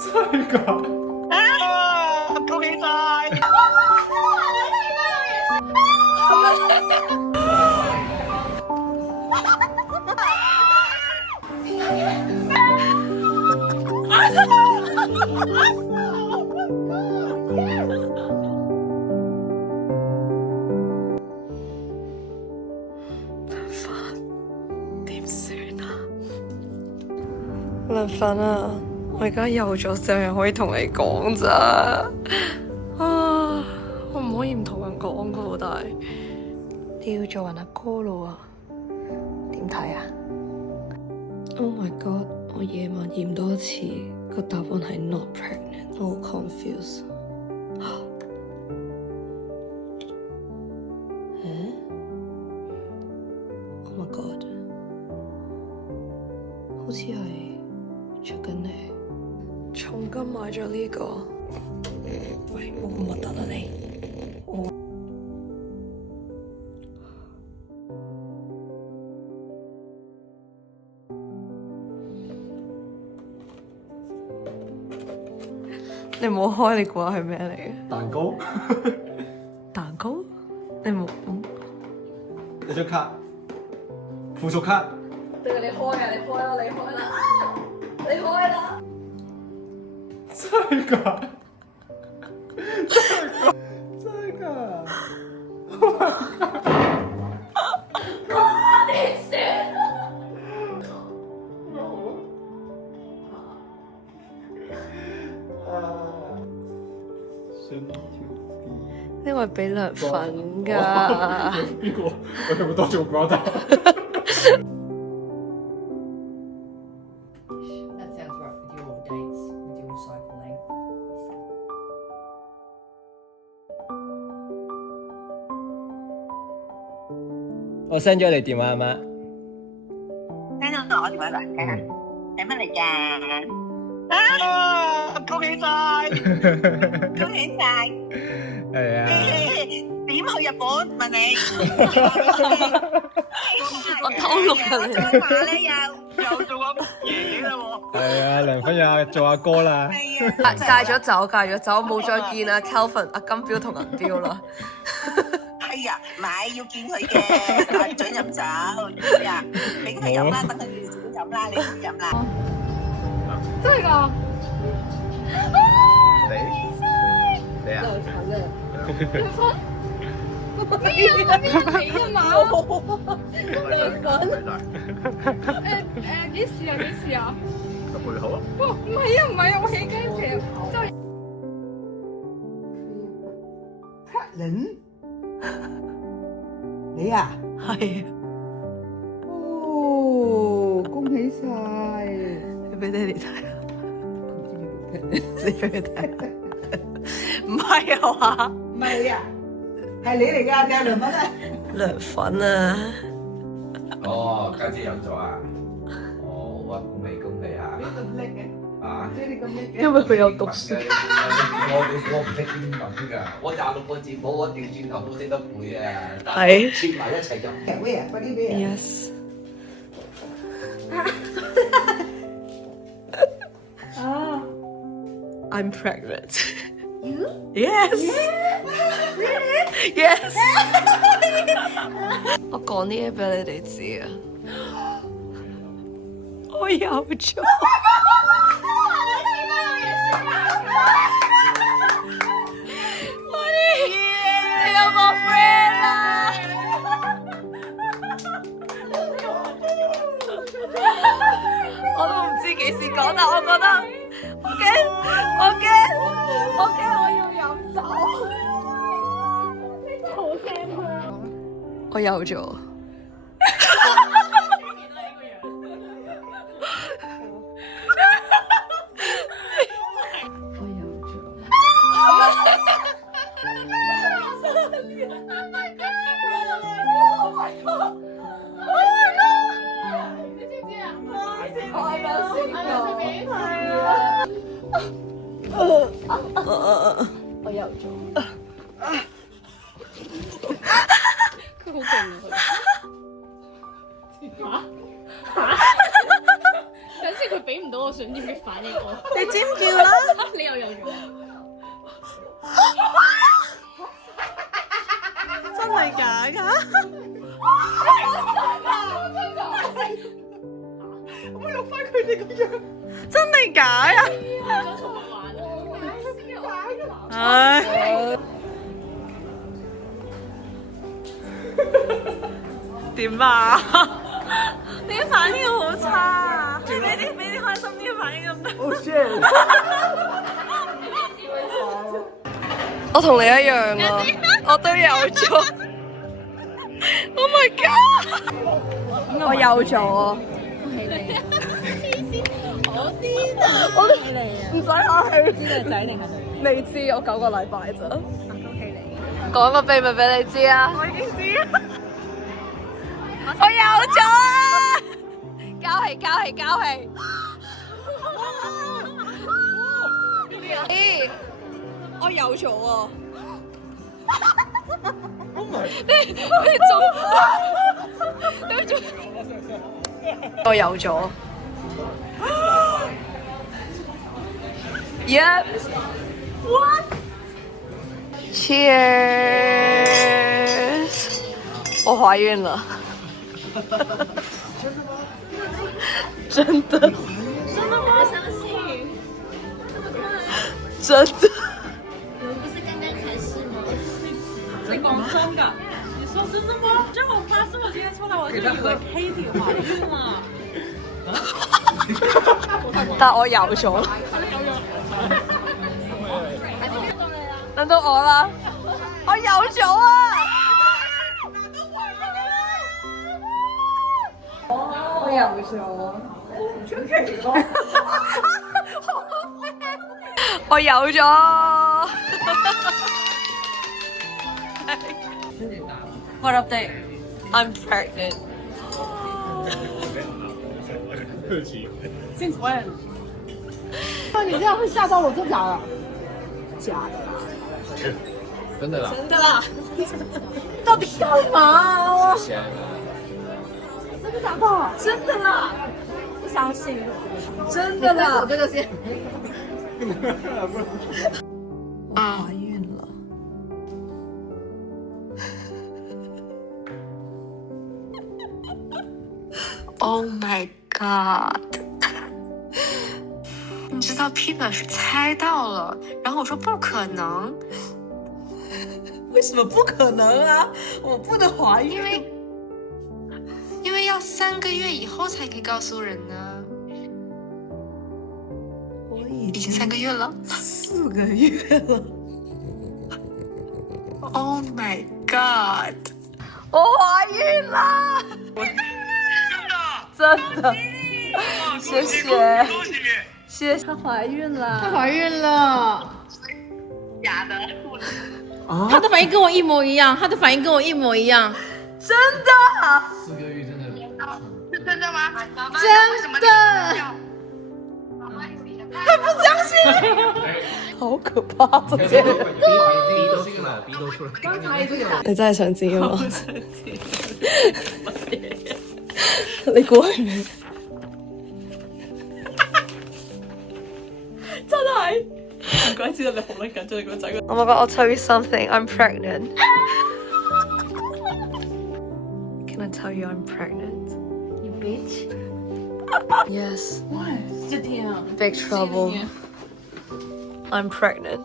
真係㗎？啊！恭喜晒！點算啊？林粉啊，我而家有咗成日可以同你講咋啊！我唔可以唔同人講噶，但係你要做人阿哥咯啊？點睇啊 ？Oh my god！我夜晚驗多一次，個答案係 not pregnant，我好 confused。Oh my god！好似係出緊嚟，重金買咗呢個。喂，冇咁核突啊你！你冇開，你估下係咩嚟嘅？蛋糕，蛋糕？你冇？一張卡，附屬卡。對啊，你開啊！你開啦！你開啦！啊！你開啦！真係㗎？真係㗎？點算呢個係俾涼粉㗎。邊個？我有冇多做瓜蛋？ That sounds right with your dates, with your cycle length. 我 send 咗你電話啊媽。聽到我電話嚟，睇下係乜嚟㗎？啊！恭喜晒！恭喜晒！係啊。點去日本？問你。我偷錄㗎你。再話咧又做阿爺啦喎。係啊，梁芬又做阿哥啦。係啊。戒咗酒，冇再見啊 Kelvin 阿金標同銀標啦。係啊，唔係要見佢嘅，準飲酒。係啊，俾佢飲啦，等佢自己飲啦，你唔飲啦。真係㗎！你啊？涼粉？咩啊？我邊睇啊嘛？涼粉？幾時啊？幾時啊？10月好啊？唔係啊，唔係啊，我起雞皮就係。Pregnant？你啊？係啊，哦，恭喜晒！你俾爹哋睇啊！你俾佢睇。唔係啊嘛？唔係你啊，係你嚟㗎，定係涼粉啊？涼粉啊！哦，家姐有咗啊！哦，好啊，恭喜嚇！你咁叻嘅？啊！即係你咁叻嘅？因為佢有讀書。我唔識英文㗎，我26個字母我調轉頭都識得背啊！係切埋一齊就。劇威啊，快啲俾人。 Yes。啊 I'm pregnant. You? Yes. Yes. 我講啲嘢俾你哋知啊！我有咗。你有個 friend 啦！我都唔知幾時講，但我覺得我驚我要飲酒。好驚佢啊！我有咗。我有咗。你知唔知啊？我有試過。我有咗。佢好勁啊！佢等先，佢俾唔唔到我想點嘅反應我。你尖叫啦！你又有咗。真係假㗎？可唔可以錄翻佢哋咁樣？真係假啊？唉，點啊？你啲反應好差啊！俾啲開心啲嘅反應咁得。Oh shit！我同你一樣啊，我都有咗。Oh my god！我有咗。我唔使客氣。知你係仔定係女？未知，我9個禮拜咋。恭喜你！講個秘密俾你知啊！我已經知。我有咗啊！交氣！咦？我有咗啊！我有咗。Yep. What? Cheers. 我懷孕了。真的？真的吗？我相信。真的？你们不是刚刚才是吗？你講真㗎？你說真的嗎？結果我發現我今天出來，我就以為 Katie 懷孕了。但我有咗。輪到我啦！我有咗啊！我有咗。我有咗。What update? I'm pregnant. Since when? 你这样会吓到我，真假的？假的。真的啦。真的啦。到底干嘛？闲了。真的假的？真的啦。不相信。真的啦。我这个先。我怀孕了。Oh my god！ 你知道 Pippa 是猜到了，然后我说不可能，为什么不可能啊？我不能怀孕。因为要3个月以后才可以告诉人呢。我已经3个月了。4个月了。Oh my god！ 我怀孕了。真的。谢谢。谢谢。她怀孕了。她怀孕了。假的。她的反应跟我一模一样，她的反应跟我一模一样。真的。 4个月真的。是真的吗？真的。他不相信。好可怕！这些。鼻都出来了，鼻都出来了。刚才这个。你真係想知嗎？我想知。你估係咩？真係。唔怪之得你好撚緊張你個仔。Oh my god! I'll tell you something. I'm pregnant. Can I tell you I'm pregnant? You bitch. Yes. What？这天啊。 Big trouble. I'm pregnant.